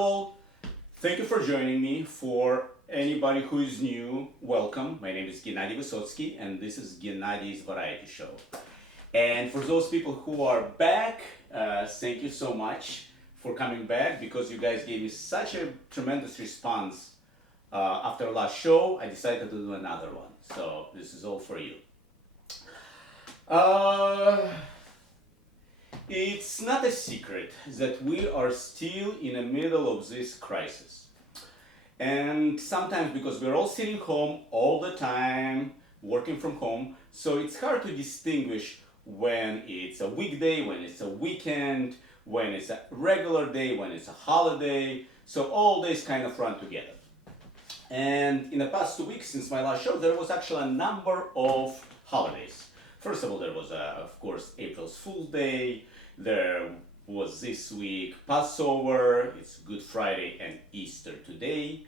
All, thank you for joining me. For anybody who is new, welcome. My name is Gennadiy, and this is Gennadiy's Variety Show. And for those people who are back, thank you so much for coming back because you guys gave me such a tremendous response after last show. I decided to do another one. So this is all for you. Uh, it's not a secret that we are still in the middle of this crisis. And sometimes because we're all sitting home all the time, working from home, so it's hard to distinguish when it's a weekday, when it's a weekend, when it's a regular day, when it's a holiday. So all days kind of run together. And in the past 2 weeks since my last show, there was actually a number of holidays. First of all, there was, of course, April's Fool's Day. There was this week Passover, it's Good Friday and Easter today.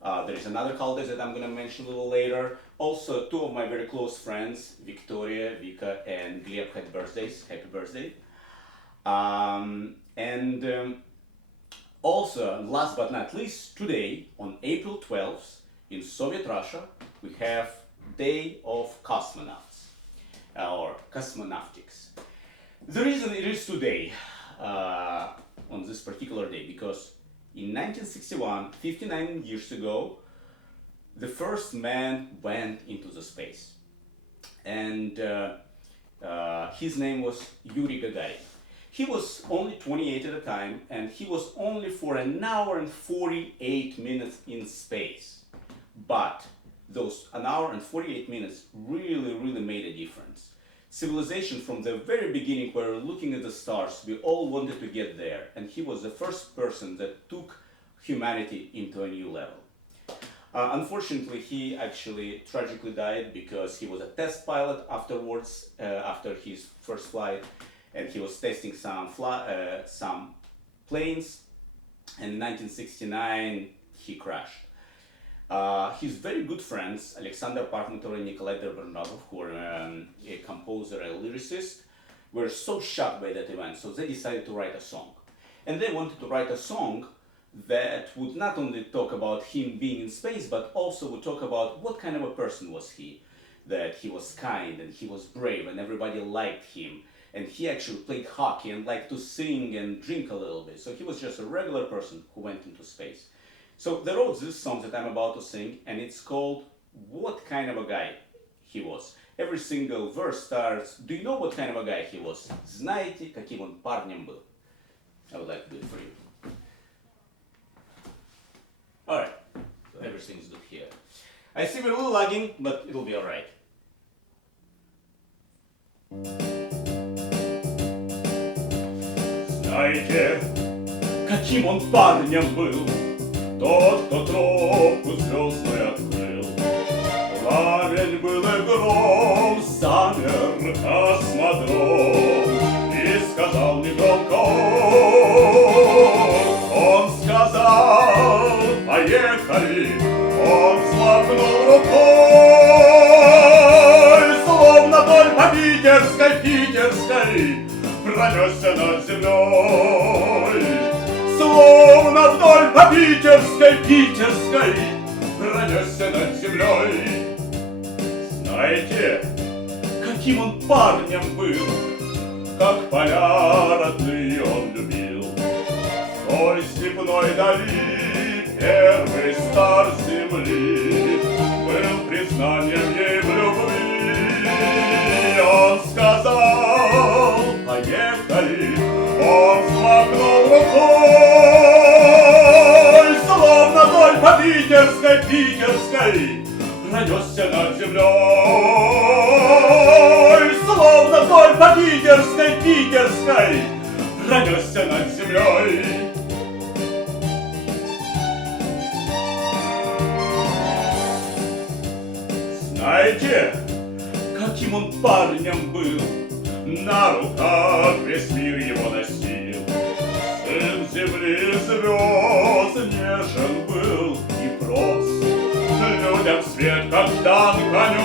There's another holiday that I'm going to mention a little later. Also, two of my very close friends, Victoria, Vika, and Gleb had birthdays. Happy birthday. Also, last but not least, today, on April 12th, in Soviet Russia, we have Day of Cosmonauts, or Cosmonautics. The reason it is today, on this particular day, because in 1961, 59 years ago, the first man went into the space. And his name was Yuri Gagarin. He was only 28 at the time, and he was only for an hour and 48 minutes in space. But those an hour and 48 minutes really made a difference. Civilization from the very beginning, where we're looking at the stars, we all wanted to get there, and he was the first person that took humanity into a new level. Unfortunately, he actually tragically died because he was a test pilot afterwards, after his first flight, and he was testing some planes, and in 1969 he crashed. His very good friends, Alexander Parfentov and Nikolai Derberndorf, who were a composer and lyricist, were so shocked by that event, so they decided to write a song. And they wanted to write a song that would not only talk about him being in space, but also would talk about what kind of a person was he. That he was kind and he was brave and everybody liked him. And he actually played hockey and liked to sing and drink a little bit. So he was just a regular person who went into space. So they wrote this song that I'm about to sing, and it's called What Kind of a Guy He Was. Every single verse starts, do you know what kind of a guy he was? Знаете, каким он парнем был? I would like to do it for you. Alright, so everything's good here. I see we're a little lagging, but it'll be alright. Знаете, каким он парнем был? Тот, кто тропу звездной открыл. Пламень был и гром, замер космодром. И сказал негромко он сказал, поехали. Он взмахнул рукой, словно вдоль по питерской пронесся над землей. Словно вдоль по питерской пронесся над землей. Знаете, каким он парнем был, как поля родные он любил. В той степной дали первый стар земли был признанием ей в любви. Он сказал, поехали. Он взмахнул рукой, словно вдоль по питерской пронесся над землей. Словно вдоль по питерской пронесся над землей. Знаете, каким он парнем был? На руках весь мир его носил. Сын земли звезд нежен был и прост. Людям свет как дан понес.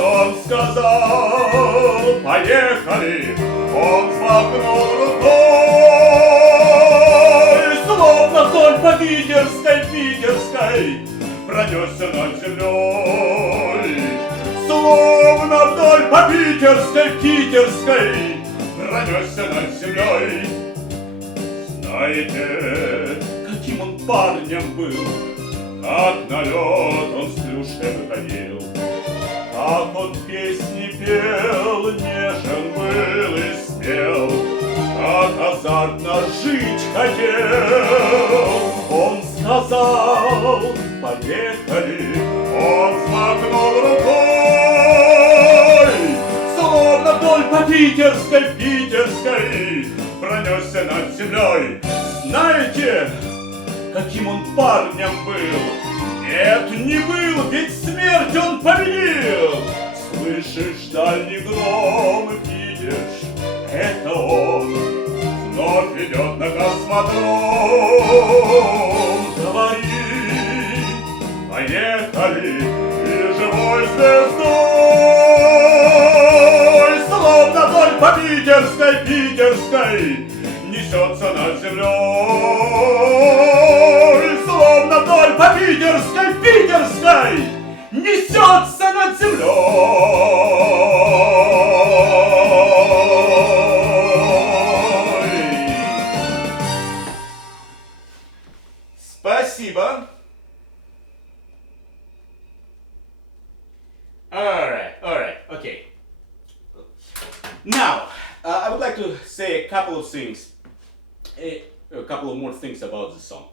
Он сказал, поехали. Он взмахнул рукой, пронесся над землей. Словно вдоль по питерской пронесся над землей. Знаете, каким он парнем был, как на лед он с клюшкой выходил, как он песни пел, нежен был и спел, как азартно жить хотел. Он сказал: поехали, он взмахнул рукой, словно вдоль по питерской пронесся над землей. Знаете, каким он парнем был? Нет, не был, ведь смерть он победил. Слышишь дальний гром, видишь, это он вновь идет на космодром. Говорит: поехали, и живой звездой, словно вдоль по питерской несется над землей, словно вдоль по питерской несется над землей. Спасибо. All right, okay. Now, I would like to say a couple of things, a couple of more things about the song,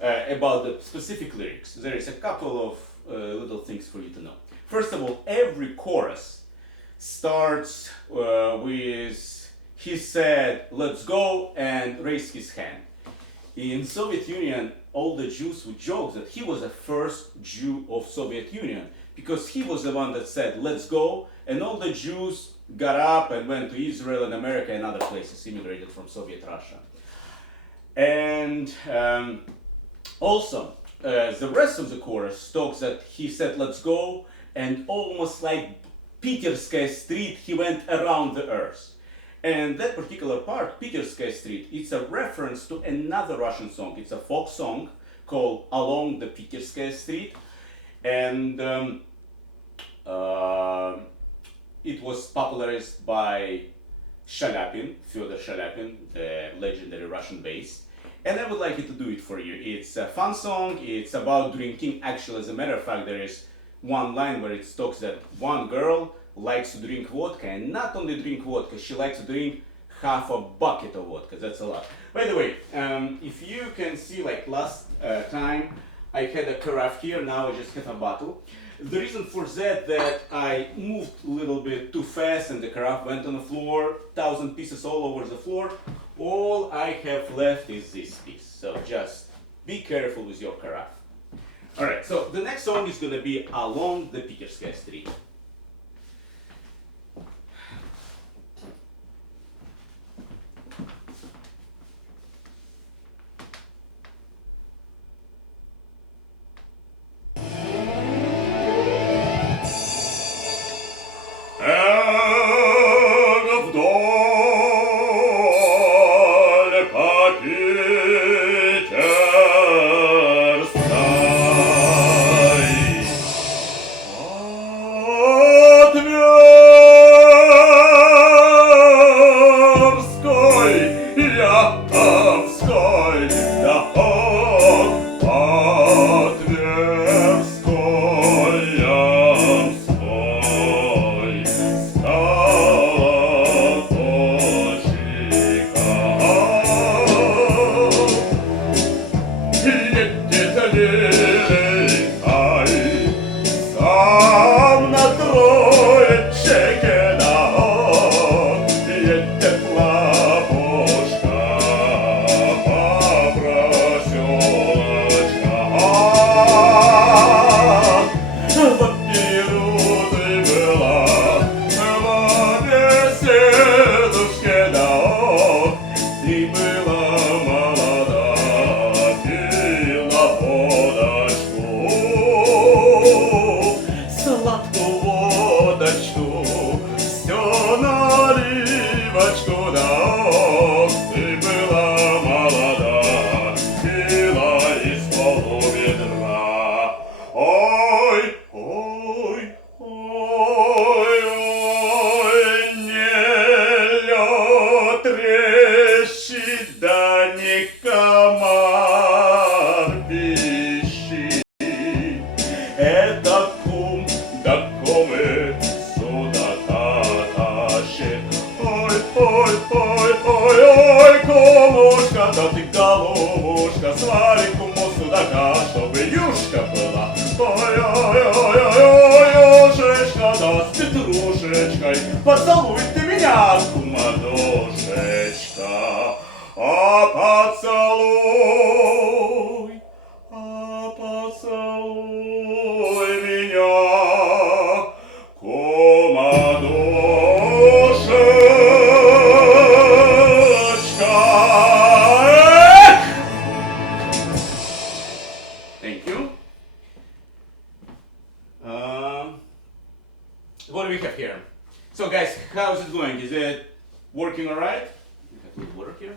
about the specific lyrics. There is a couple of little things for you to know. First of all, every chorus starts with "he said, let's go," and raised his hand. In Soviet Union, all the Jews would joke that he was the first Jew of Soviet Union because he was the one that said, let's go, and all the Jews got up and went to Israel and America and other places, immigrated from Soviet Russia. And also, the rest of the chorus talks that he said, let's go, and almost like Peterskaya Street, he went around the earth. And that particular part, Peterskaya Street, it's a reference to another Russian song. It's a folk song called Along the Peterskaya Street. And it was popularized by Shaliapin, Fyodor Shaliapin, the legendary Russian bass. And I would like to do it for you. It's a fun song, it's about drinking. Actually, as a matter of fact, there is one line where it talks that one girl likes to drink vodka, and not only drink vodka, she likes to drink half a bucket of vodka. That's a lot. By the way, if you can see, like last time, I had a carafe here, now I just have a bottle. The reason for that I moved a little bit too fast and the carafe went on the floor, 1,000 pieces all over the floor. All I have left is this piece, so just be careful with your carafe. Alright, so the next song is going to be Along the Peterskaya Street. комар пищит. Это кум да комет судака тащит. Ой, ой, ой, ой, ой, кумушка, да ты головушка, свали куму судака, чтобы юшка была. Ой, ой, ой, ой, ой, юшечка, да с петрушечкой, поцелуй ты меня, кумадушечка. Поцелуй меня, кумадушечка. Thank you. What do we have here? So guys, how's it going? Is it working all right? We have a little water here.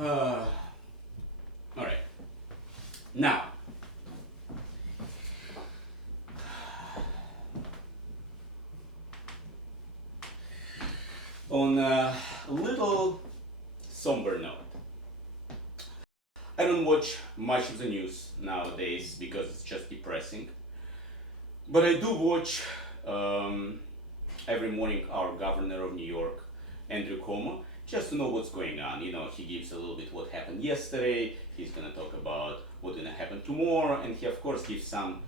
All right. Now, on a little somber note, I don't watch much of the news nowadays because it's just depressing. But I do watch every morning our governor of New York, Andrew Cuomo, just to know what's going on. You know, he gives a little bit what happened yesterday. He's gonna talk about what's gonna happen tomorrow, and he of course gives some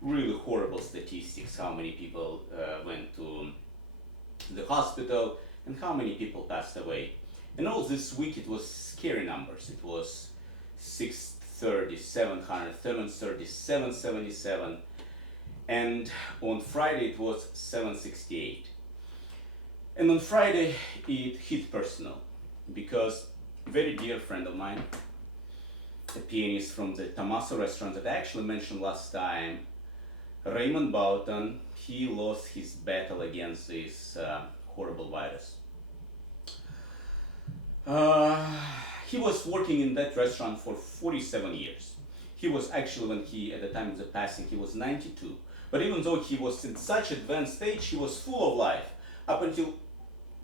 really horrible statistics: how many people went to the hospital and how many people passed away. And all this week it was scary numbers. It was 630, 700, 730, 777, and on Friday it was 768. And on Friday it hit personal because a very dear friend of mine, a pianist from the Tommaso restaurant that I actually mentioned last time, Raymond Belton, he lost his battle against this horrible virus. He was working in that restaurant for 47 years. He was actually, when he, at the time of the passing, he was 92. But even though he was in such advanced stage, he was full of life. Up until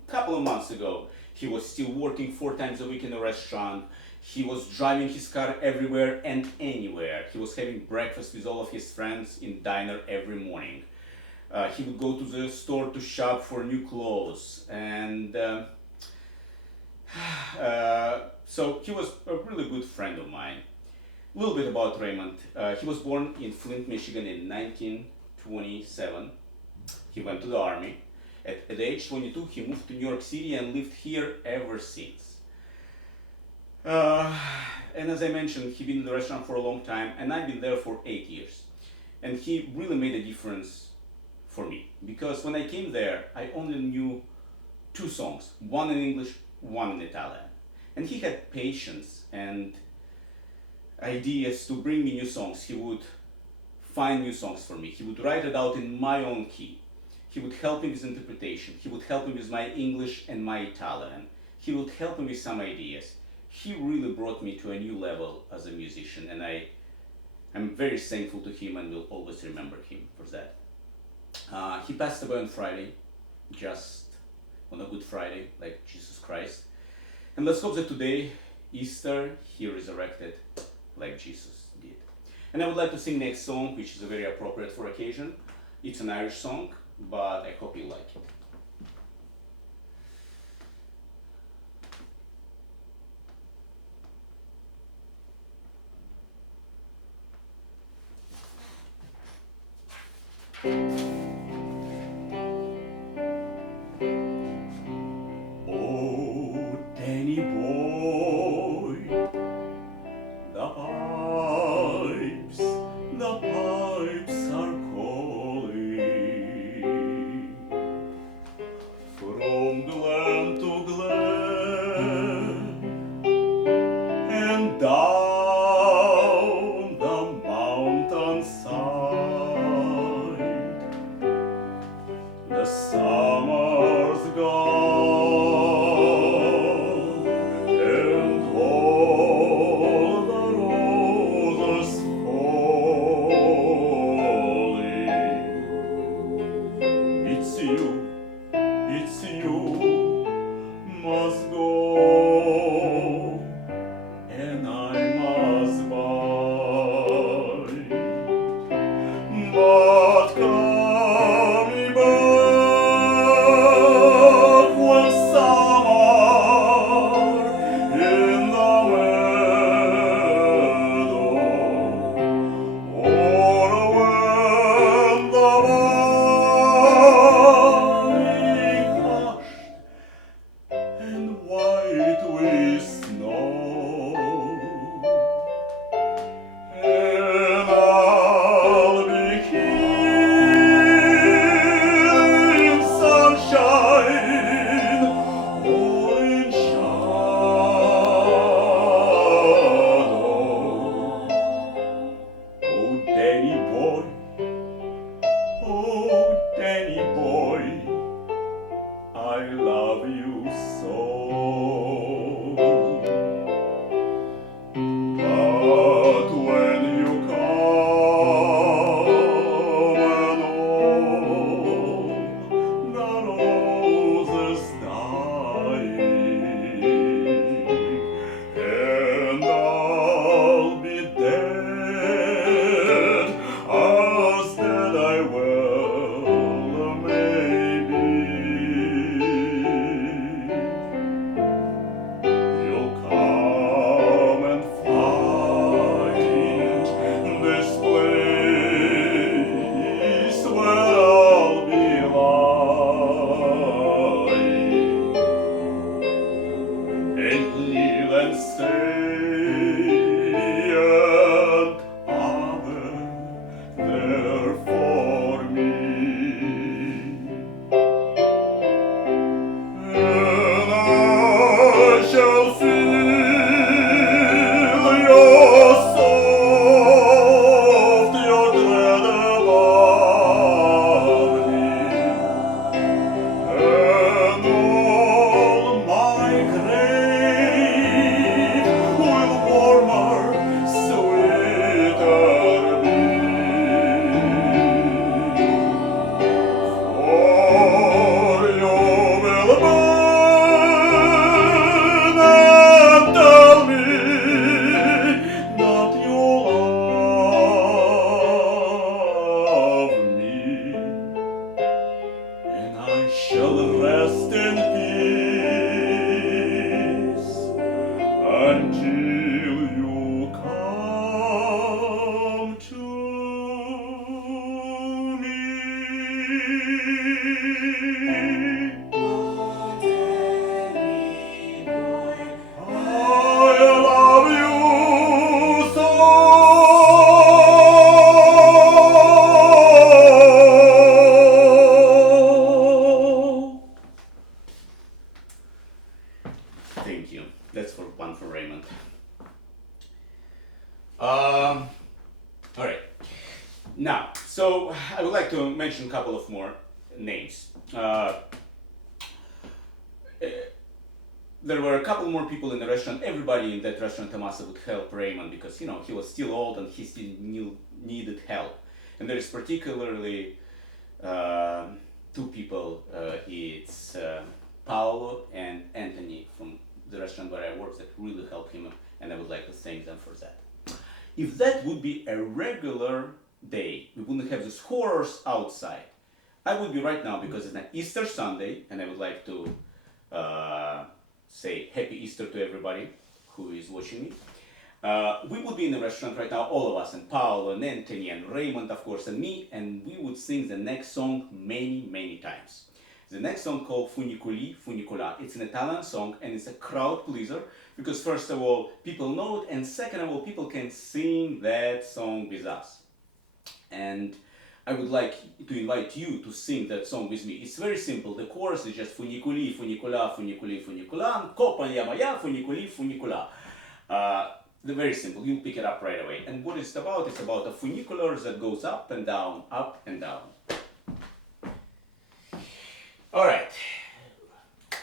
a couple of months ago, he was still working 4 times a week in a restaurant. He was driving his car everywhere and anywhere. He was having breakfast with all of his friends in diner every morning. He would go to the store to shop for new clothes. And so he was a really good friend of mine. A little bit about Raymond. He was born in Flint, Michigan in 1927. He went to the army. At age 22, he moved to New York City and lived here ever since. And as I mentioned, he's been in the restaurant for a long time, and I've been there for 8 years. And he really made a difference for me, because when I came there, I only knew 2 songs, one in English, one in Italian. And he had patience and ideas to bring me new songs. He would find new songs for me. He would write it out in my own key. He would help me with interpretation. He would help me with my English and my Italian. He would help me with some ideas. He really brought me to a new level as a musician, and I'm very thankful to him and will always remember him for that. He passed away on Friday, just on a Good Friday, like Jesus Christ. And let's hope that today, Easter, he resurrected like Jesus did. And I would like to sing next song, which is very appropriate for occasion. It's an Irish song, but I hope you like it. Oh, Danny boy, the pipes are calling from glen to glen and down the mountainside. love you so. But when you come and all the roses dying, and I'll be dead, as dead I will maybe. You'll come and find this place where I'll be lying, and kneel and say an Ave there for me. And I shall feel your soft, your dread above me, and all my grave will warmer, sweeter be. For you will burn and tell me that you love me, and I shall rest in peace until you come to me. I love you so. Thank you. That's for one for Raymond. All right. Now, so I would like to mention a couple of more names. There were a couple more people in the restaurant. Everybody in that restaurant, Tomasa, would help Raymond because, you know, he was still old and he still needed help. And there is particularly two people. It's Paolo and Anthony from the restaurant where I worked that really helped him, and I would like to thank them for that. If that would be a regular day, we wouldn't have these horrors outside. I would be right now because it's an Easter Sunday, and I would like to say Happy Easter to everybody who is watching me. We would be in the restaurant right now, all of us, and Paolo and Anthony and Raymond, of course, and me, and we would sing the next song many, many times. The next song called Funiculi, Funicola. It's an Italian song and it's a crowd pleaser because first of all, people know it, and second of all, people can sing that song with us. And I would like to invite you to sing that song with me. It's very simple. The chorus is just Funiculi, Funicola, Funiculi, Funicola, Compagnia Mia, Funiculi, Funicola. They're very simple. You'll pick it up right away. And what it's about a funicular that goes up and down, up and down. All right.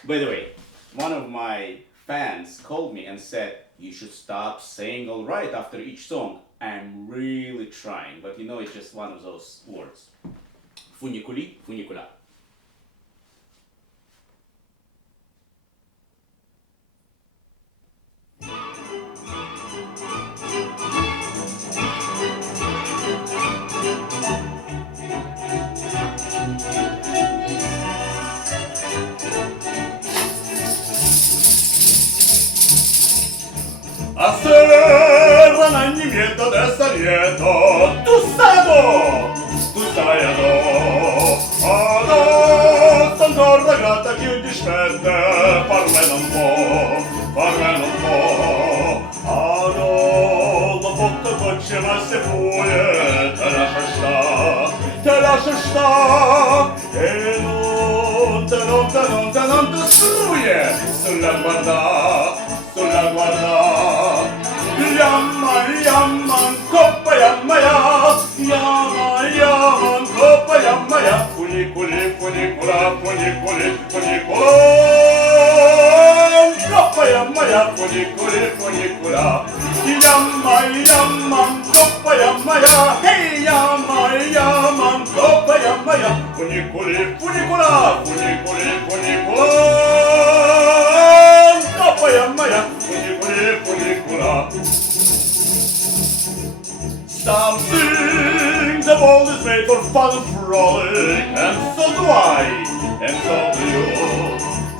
By the way, one of my fans called me and said, you should stop saying all right after each song. I'm really trying, but you know, it's just one of those words. Funiculi, funicula. A serra na nimeto dessa lieto, tu sai ado, ancora grata che ti spette, farmene un po', ado, la foto coce ma se fuie, te lascia sta, e non ti struie, sulla guarda, Yaman, koppa yamma ya, yaman, koppa yamma ya, фуникуле, фуникула, фуникуле, фуникула. Копая моя, фуникуле, фуникула. Ямам, копая моя, эй, ямам, копая моя. Фуникуле, фуникула, фуникуле, фуникула. Копая моя, фуникуле, фуникула. Something the world is made for fun and frolic, and so do I, and so do you.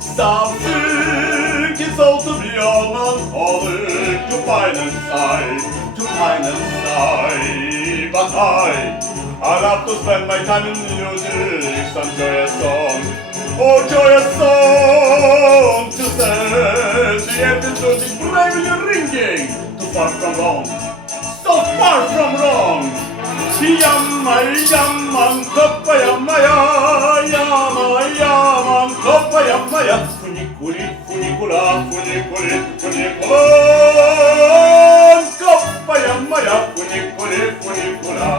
Something is all to be melancholic, to pine and sigh, to pine and sigh. But I love to spend my time in music, some joyous song, oh joyous song to send the endless music bravely ringing, too far from home. So far from wrong. Yaman, kopaya maya, yaman, kopaya maya. Funiculi, funicula, funiculi, funicula. Kopaya maya, funiculi, funicula.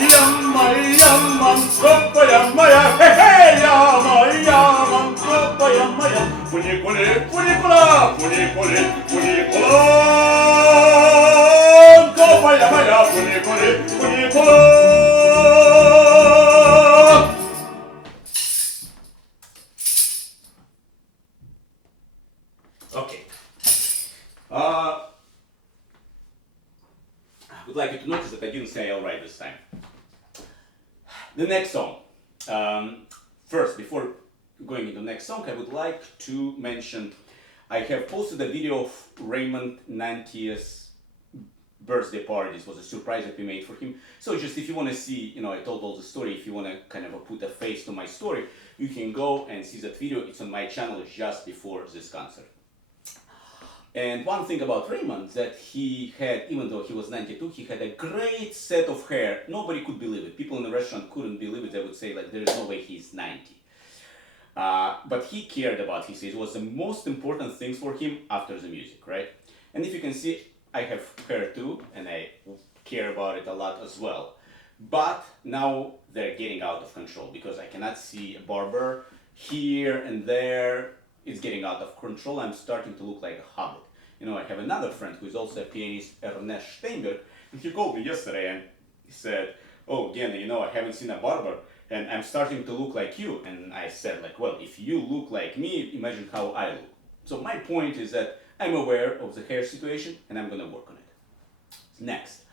Yaman, kopaya maya, hey hey, yaman, kopaya maya. Funiculi, funicula, funiculi, funicula. Kopaya maya, funiculi, funicula. Okay. I would like you to notice that I didn't say all right this time. The next song. First, before going into the next song, I would like to mention I have posted a video of Raymond 90th birthday party. This was a surprise that we made for him. So just if you want to see, I told all the story, if you want to kind of put a face to my story, you can go and see that video. It's on my channel just before this concert. And one thing about Raymond that he had, even though he was 92, he had a great set of hair. Nobody could believe it. People in the restaurant couldn't believe it. They would say, like, there is no way he's 90. But he cared about his age. It was the most important thing for him after the music, right? And if you can see, I have hair too, and I care about it a lot as well. But now they're getting out of control because I cannot see a barber here and there. It's getting out of control. I'm starting to look like a hobbit. I have another friend who is also a pianist, Ernest Steinberg, and he called me yesterday and he said, "Oh, Gennadiy, I haven't seen a barber, and I'm starting to look like you." And I said, like, well, if you look like me, imagine how I look. So my point is that I'm aware of the hair situation, and I'm gonna work on it. Next.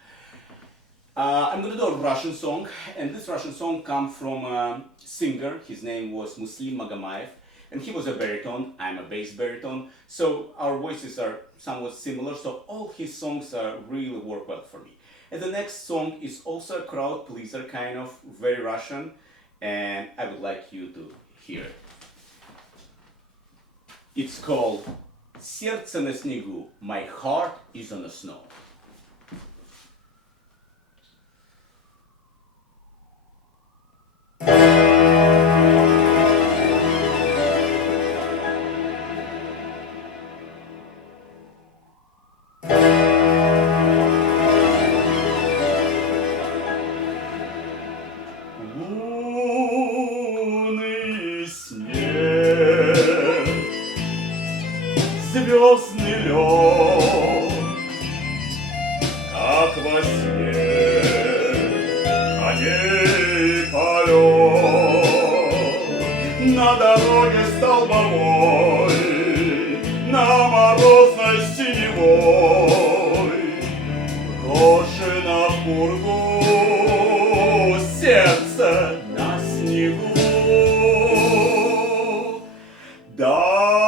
I'm gonna do a Russian song, and this Russian song comes from a singer. His name was Muslim Magamayev, and he was a baritone. I'm a bass baritone, so our voices are somewhat similar, so all his songs really work well for me. And the next song is also a crowd pleaser, kind of, very Russian, and I would like you to hear it. It's called Сердце на снегу, My Heart is on the Snow. Лунный снег, звездный лед, как во сне, коней полет, на дороге столбовой, на морозной синевой, брошено в пургу сердце на снегу. Дороги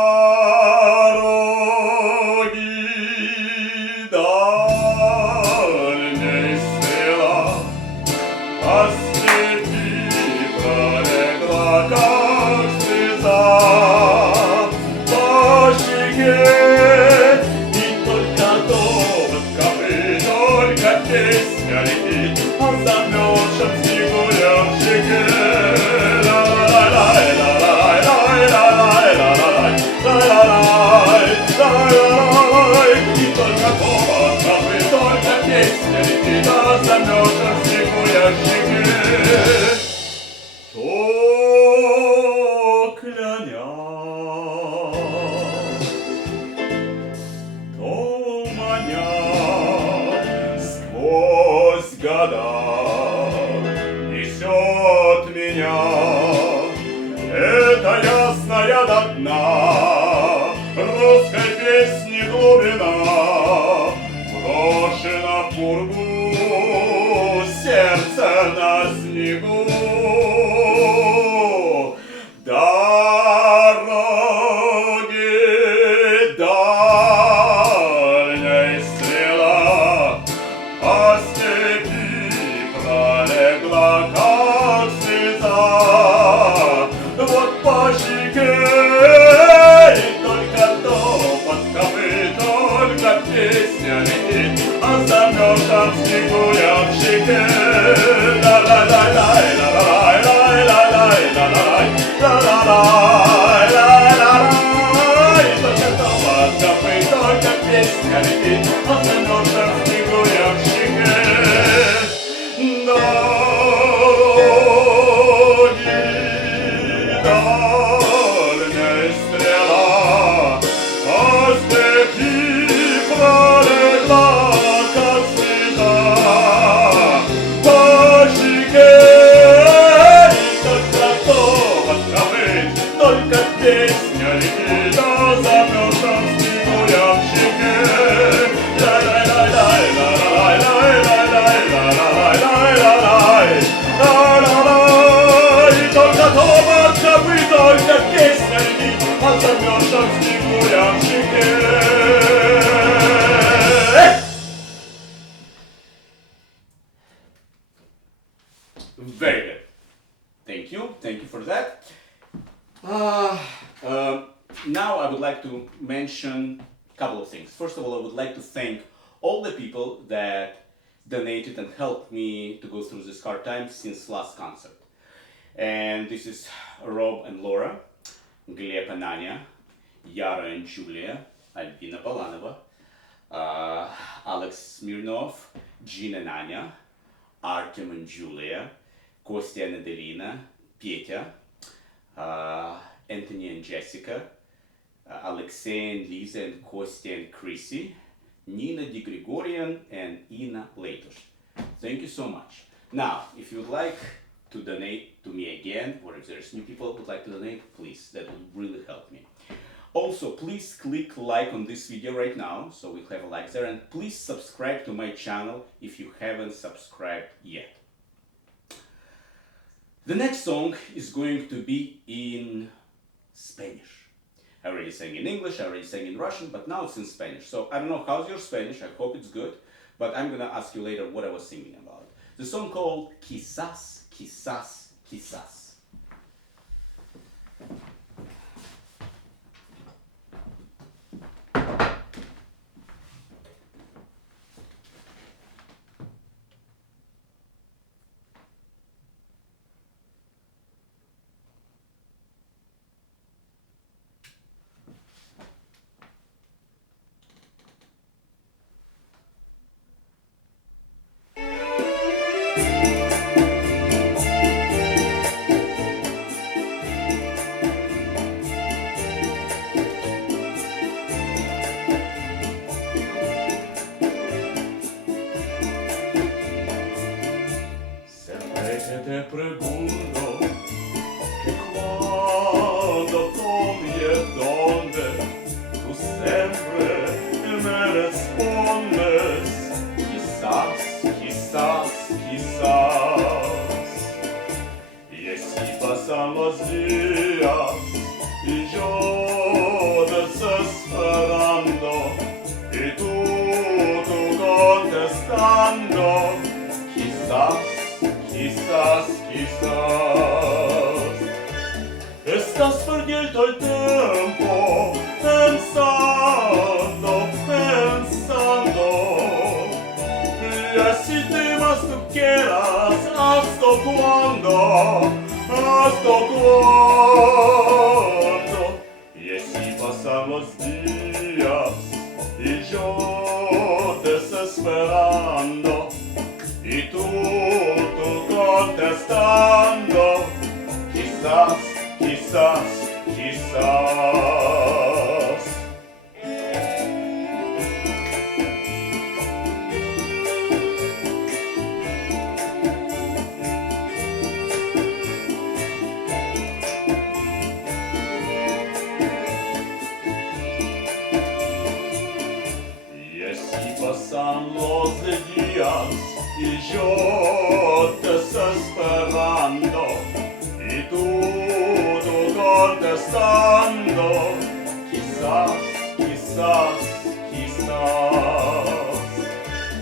дальней стрела, по степи пролегла, как слеза, Very good. Thank you. Thank you for that. Now I would like to mention a couple of things. First of all, I would like to thank all the people that donated and helped me to go through this hard time since last concert. And this is Rob and Laura, Gleb and Anya, Yara and Julia, Albina Balanova, Alex Smirnov, Gina and Anya, Artem and Julia, Kostya and Adelina, Petya, Anthony and Jessica, Alexei and Lisa and Kostya and Chrissy, Nina Di Grigorian and Ina Leitos. Thank you so much. Now, if you would like to donate to me again, or if there's new people who would like to donate, please, that would really help me. Also, please click like on this video right now, so we'll have a like there, and please subscribe to my channel if you haven't subscribed yet. The next song is going to be in Spanish. I already sang in English, I already sang in Russian, but now it's in Spanish. So I don't know how's your Spanish, I hope it's good, but I'm gonna ask you later what I was singing about. The song called Quizás, Quizás, Quizás. Te pregunto que cuando come donde tú siempre me respondes quizás, quizás, quizás. Y así pasan los días y yo desesperando y tú contestando quizás. Quizás, quizás estás perdiendo el tiempo pensando, pensando y así te más tú quieras hasta cuándo, hasta cuándo y así pasan los días y yo desesperando y tú contestando quizás, quizás, quizás. Y así pasan los días y yo desesperando y tú contestando quizás, quizás, quizás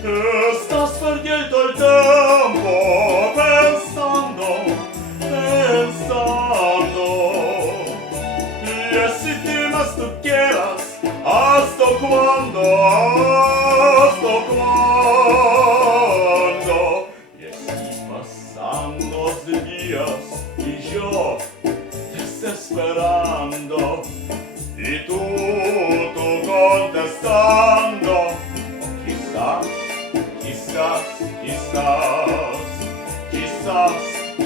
estás perdiendo el tiempo pensando, pensando y así te más tú quieras hasta cuándo, hasta cuándo. Y yo desesperando y tú contestando quizás, quizás, quizás, quizás,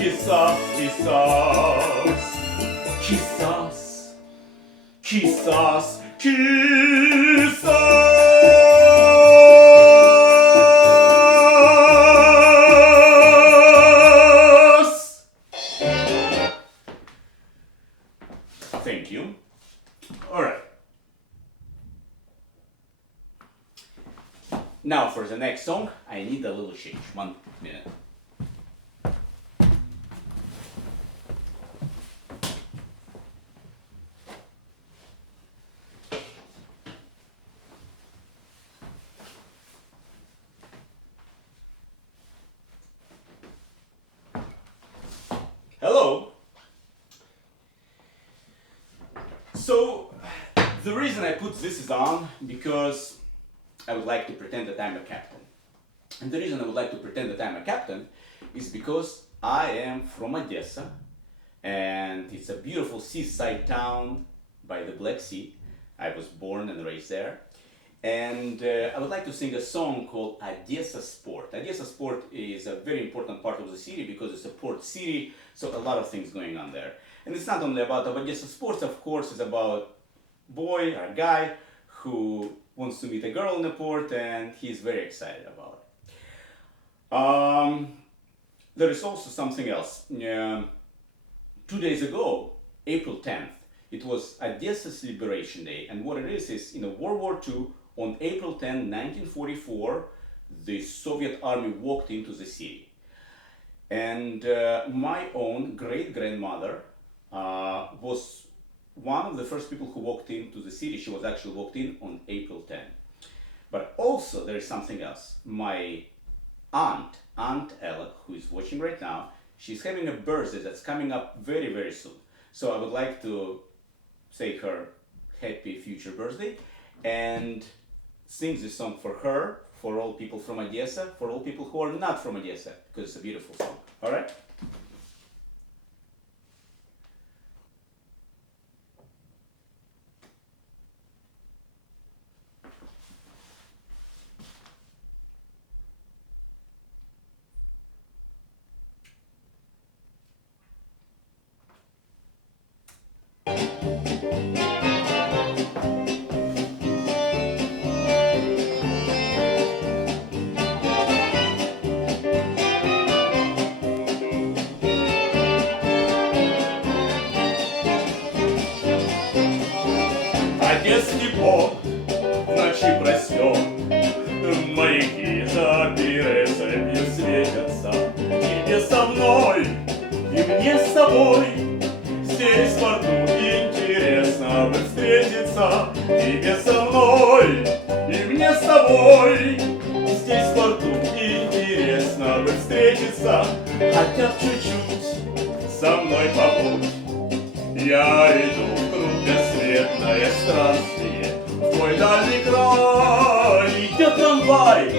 quizás, quizás, quizás, quizás, quizás. Thank you. All right. Now for the next song, I need a little change. 1 minute. Hello. So the reason I put this is on because I would like to pretend that I'm a captain. And the reason I would like to pretend that I'm a captain is because I am from Odessa, and it's a beautiful seaside town by the Black Sea. I was born and raised there. And I would like to sing a song called Odessa Sport. Odessa Sport is a very important part of the city because it's a port city, so a lot of things going on there. And it's not only about Odessa Sports, of course, it's about a boy or a guy who wants to meet a girl in the port, and he's very excited about it. There is also something else. 2 days ago, April 10th, it was Odessa's Liberation Day, and what it is in World War II, on April 10, 1944, the Soviet army walked into the city. And my own great-grandmother was one of the first people who walked into the city. She was actually walked in on April 10. But also there is something else. My Aunt Ella, who is watching right now, she's having a birthday that's coming up very, very soon. So I would like to say her happy future birthday and sing this song for her, for all people from Odessa, for all people who are not from Odessa, because it's a beautiful song. All right? Одесский порт в ночи просек, маяки за пересыпью светятся. Тебе со мной и мне с тобой здесь в порту интересно бы встретиться. Тебе со мной и мне с тобой здесь в порту интересно бы встретиться. Хотя б чуть-чуть со мной побудь. Я иду в кругосветное странствие, в твой дальний край, где трамвай, и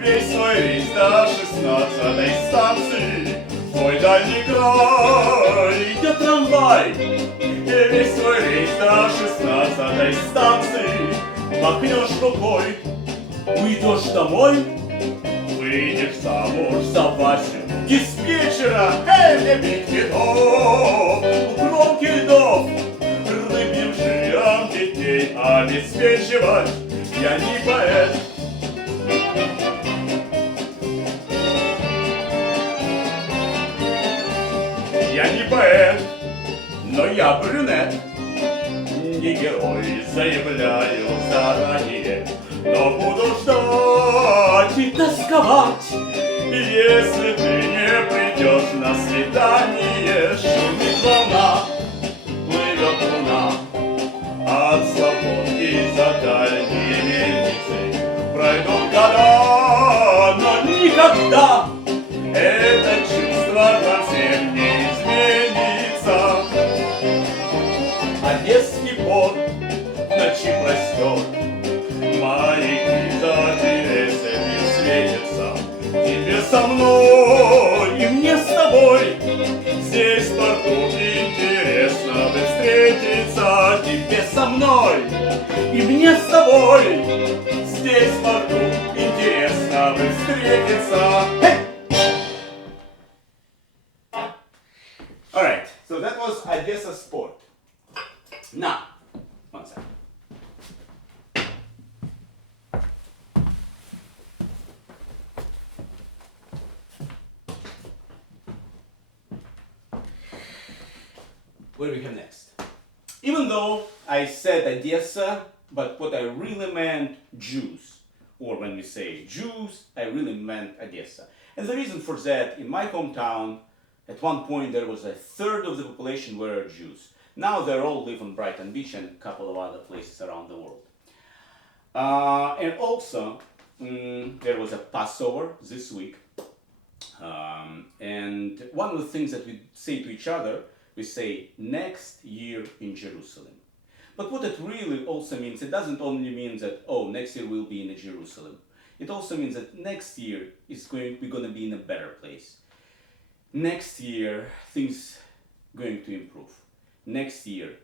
весь свой рейс до 16-й станции. В твой дальний край, где трамвай, и весь свой рейс до 16-й станции. Махнешь рукой, уйдешь домой, выйдешь замуж за Васю диспетчера, любить китов, кромки льдов, рыбьим жиром детей обеспечивать. Я не поэт, я не поэт, но я брюнет, не герой, заявляю заранее, но буду ждать и тосковать, если ты не придешь на свидание. Шумит волна, плывет луна, от Слободки за дальние мельницы. Пройдут года, но никогда это чувство совсем не изменится. Одесский порт в ночи простер, маяки за пересыпью светятся. Тебе со мной и мне с тобой здесь в порту интересно бы встретиться. Тебе со мной и мне с тобой здесь в порту интересно бы встретиться. All right, so that was Odessa Sport. Now, one second. What do we have next? Even though I said Odessa, but what I really meant Jews. or when we say Jews, I really meant Odessa. And the reason for that, in my hometown, at one point there was a third of the population were Jews. Now they all live on Brighton Beach and a couple of other places around the world. And also, there was a Passover this week. And one of the things that we say to each other, we say, next year in Jerusalem. But what it really also means, it doesn't only mean that, oh, next year we'll be in Jerusalem. It also means that next year we're going to be in a better place. Next year, things going to improve. Next year,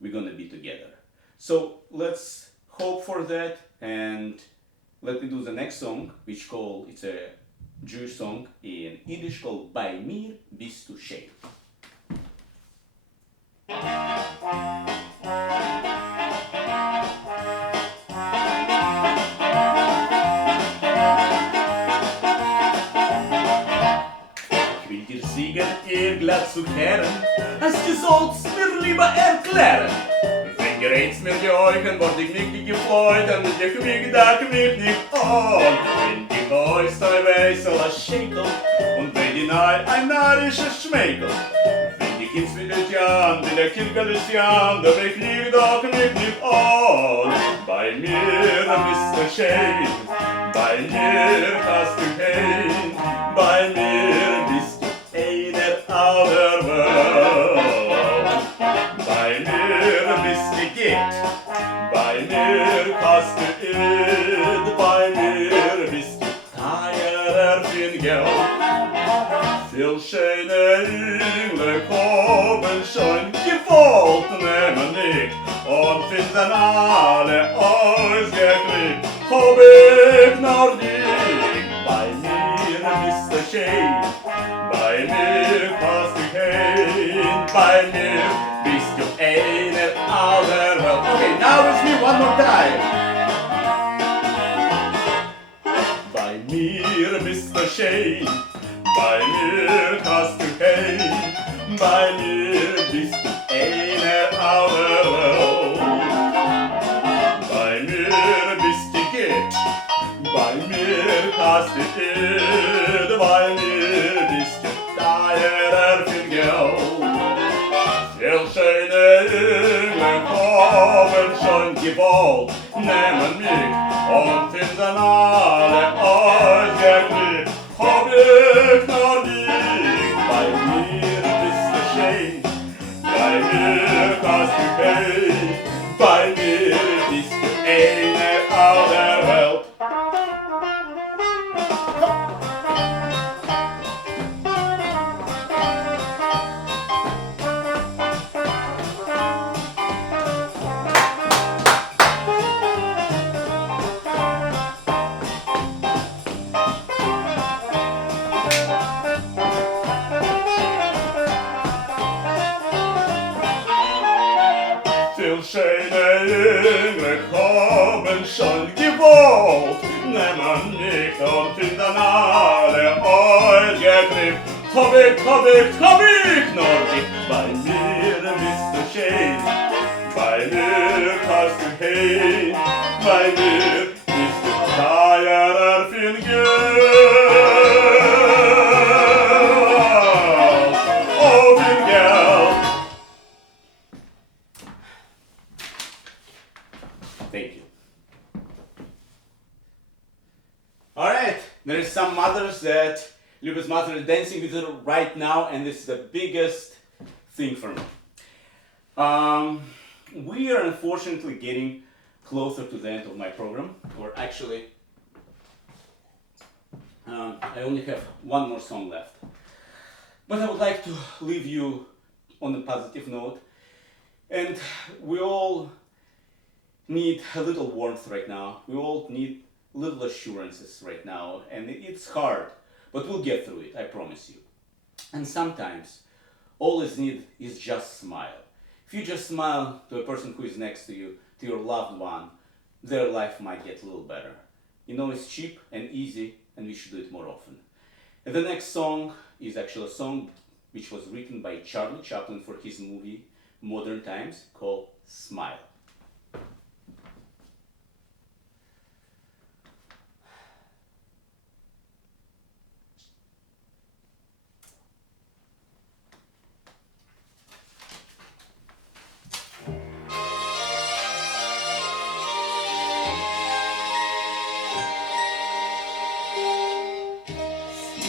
we're going to be together. So let's hope for that, and let me do the next song, it's a Jewish song in Yiddish called Bei mir bist du schön. Ihr glatt zu kehren, als du sollst mir lieber erklären. Wenn gerät's mir geheuchen, wort ich nicht gefreut, und ich mich da mich nicht an. Wenn die Boys da weißel a Schäkel, und wenn die Neid ein narrisches Schmäkel. Wenn die Kinds mit der Jan, wenn der Kirkel ist Jan, da mich nicht da mich nicht an. Bei mir bist du schön, bei mir hast du kein, bei mir bist du einer aller Welt. Bei mir bist du geht, bei mir hast du Id, bei mir bist du teurer für Geld. Viel schöne Engel kommen schon gewollt, nehmen nicht und finden alle ausgeklickt. Hab ich noch dich, bei mir bist du schön, bei mir hast du kein, bei mir bist du einer aller Welt. Okay, now with me one more time. Bei mir bist du schön, bei mir hast du kein, bei mir bist du einer aller Welt. Bei mir bist du geht, bei mir hast du Id, bei mir bist du teurer für Geld. Viel schöne Engel kommen schon gewollt, nehmen mich und finden alle ausgeklickt. Hab ich noch dich, bei mir bist du schön, bei mir hast du kein, bei mir bist du einer aller Welt. Viel schöne Engel kommen schon gewollt, nehmen mich und finden alle ausgeklickt. Hab ich noch dich, bei mir bist du schön, bei mir hast du kein, bei mir bist du teurer für Geld. Oh, für Geld. Thank you. All right, there is some mothers that Luba's mother is dancing with her right now, and this is the biggest thing for me. We are unfortunately getting closer to the end of my program, or actually, I only have one more song left. But I would like to leave you on a positive note, and we all need a little warmth right now. We all need little assurances right now, and it's hard, but we'll get through it, I promise you. And sometimes all is need is just smile. If you just smile to a person who is next to you, to your loved one, their life might get a little better. You know, it's cheap and easy, and we should do it more often. And the next song is actually a song which was written by Charlie Chaplin for his movie Modern Times, called Smile.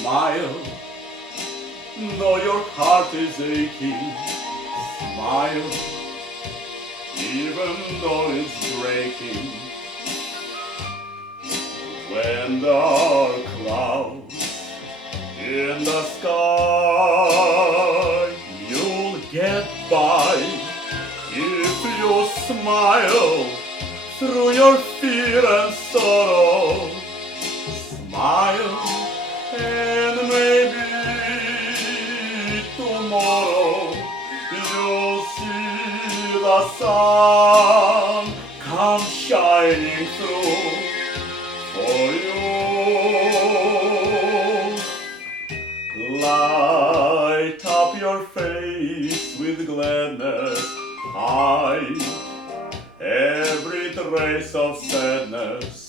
Smile, though your heart is aching. Smile, even though it's breaking. When there are clouds in the sky, you'll get by if you smile through your fear and sorrow. Smile, and maybe tomorrow you'll see the sun come shining through for you. Light up your face with gladness, hide every trace of sadness.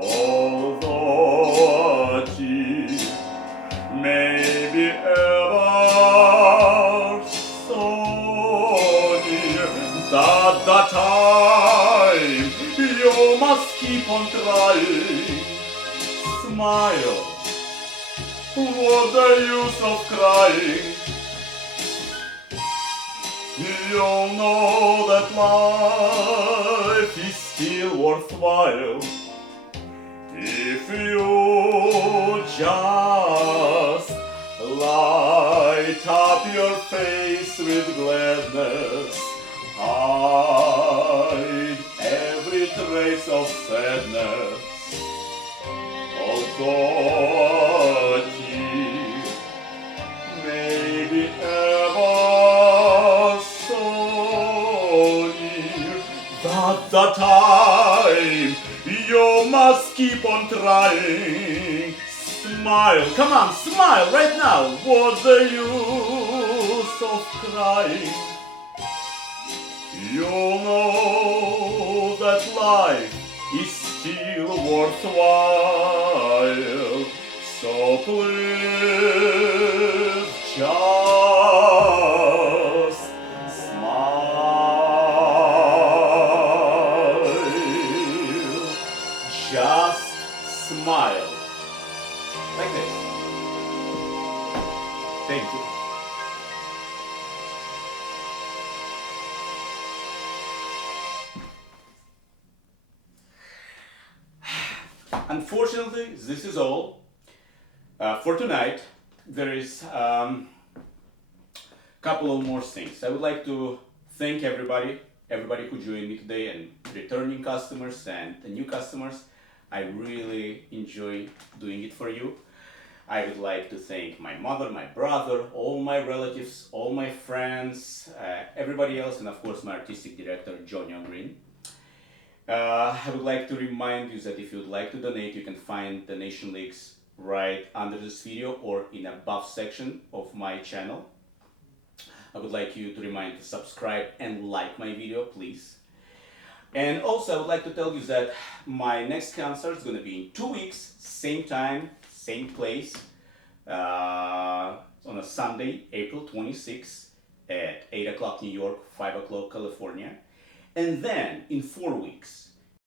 Although a tear may be ever so near, that the time you must keep on trying. Smile, what's the use of crying? You'll know that life is still worthwhile if you just light up your face with gladness, hide every trace of sadness. Although a tear may be ever so near, that the time you must keep on trying. Smile, come on, smile right now. What's the use of crying? You know that life is still worthwhile. So please just smile. Just smile. Like this. Thank you. Unfortunately, this is all for tonight. There is couple of more things. I would like to thank everybody who joined me today, and returning customers and the new customers. I really enjoy doing it for you. I would like to thank my mother, my brother, all my relatives, all my friends, everybody else, and of course my artistic director, Johnny Green. I would like to remind you that if you would like to donate, you can find donation links right under this video or in above section of my channel. I would like you to remind to subscribe and like my video, please. And also I would like to tell you that my next concert is going to be in 2 weeks, same time, same place, on a Sunday, April 26th at 8 o'clock New York, 5 o'clock California. And then in 4 weeks,